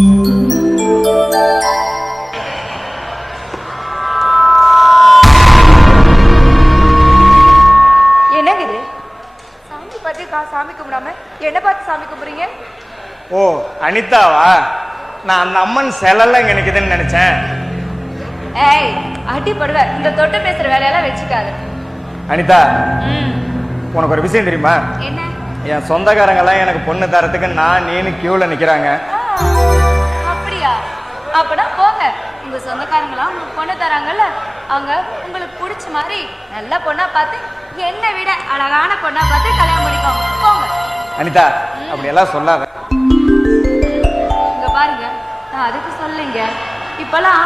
என்னங்க இது? சாமி பார்த்து சாமி கும்பிடாம என்ன பார்த்து சாமி கும்பிடுறீங்க? ஓ அனிதாவா? நான் அந்த அம்மன் செலெல்லாம் இங்க நிக்குதுன்னு நினைச்சேன். ஏய் அடி படுவ, இந்த தொட்டு பேசுற வேலையெல்லாம் வச்சுக்காது. அனிதா, உனக்கு ஒரு விஷயம் தெரியுமா? என்ன? என் சொந்தக்காரங்க எல்லாம் எனக்கு பொண்ணு தரத்துக்கு நான் நீனு கியூல நிக்கிறாங்க. அப்படியா? அப்பனா போங்க, உங்க சொந்தக்காரங்களாம் உங்களுக்கு பொண்ணு தராங்கல்ல, அவங்க உங்களுக்கு பிடிச்ச மாதிரி நல்ல பொண்ணா பார்த்து என்னை விட அழகான பொண்ணா பார்த்து கல்யாணம் பண்ணிக்கோங்க. போங்க. அனிதா, அப்படி எல்லாம் சொல்லாத. இங்க பாருங்க, நான் அதுக்கு சொல்லுங்க. இப்பெல்லாம்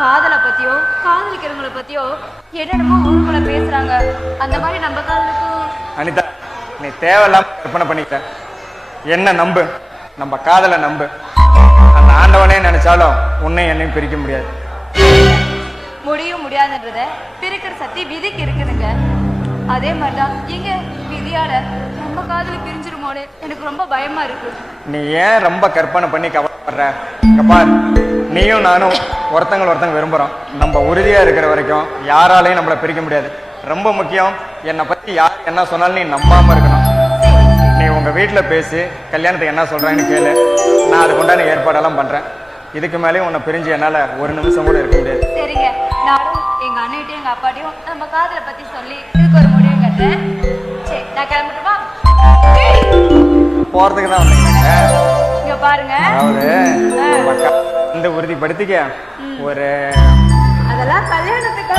காதலை பத்தியோ காதலிக்கிறவங்களை பத்தியோ என்னென்னமோ ஊருக்குள்ள பேசுறாங்க. அந்த மாதிரி நம்ம காதலுக்கும். அனிதா, நீ தேவையில்லாம கற்பனை பண்ணிக்க. என்ன நம்பு, நம்ம காதலை நம்பு. அந்த ஆண்டவனே நினைச்சாலும் உன்னை என்னையும் பிரிக்க முடியாது. முடியும் முடியாதுன்றத பிரிக்கிற சக்தி விதிக்கு இருக்குதுங்க. அதே மாதிரிதான் எங்க விதியால நம்ம காதல பிரிஞ்சிருமோன்னு எனக்கு ரொம்ப பயமா இருக்கு. நீ ஏன் ரொம்ப கற்பனை பண்ணி கவலைப்படுற? இங்க பாரு, நீயும் நானும் ஒருத்தங்க விரும்புறோம். நம்ம உறுதியா இருக்கிற வரைக்கும் யாராலையும் நம்மளை பிரிக்க முடியாது. ரொம்ப முக்கியம், என்னை பத்தி யார் என்ன சொன்னாலும் நீ நம்பாம இருக்கணும். நீ உங்க வீட்டுல பேசி கல்யாணத்துக்கு என்ன சொல்றாங்கன்னு கேளு. நான் அதுக்கு உண்டான ஏற்பாடெல்லாம் பண்றேன். இதுக்கு மேலேயும் உன்னை பிரிஞ்சு என்னால ஒரு நிமிஷம் கூட இருக்க முடியாது. சரிங்க, நானும் எங்க அண்ணன்கிட்டயும் எங்க அப்பாட்டையும் நம்ம காதலை பத்தி சொல்லி இதுக்கு ஒரு முடிவு கட்டுறேன். சரி, நான் கிளம்பட்டுமா? போறதுக்கு தான் வந்தீங்க. இங்க பாருங்க, அதாவது இந்த உறுதிப்படுத்திக்க ஒரு அதெல்லாம் கல்யாணத்துக்கு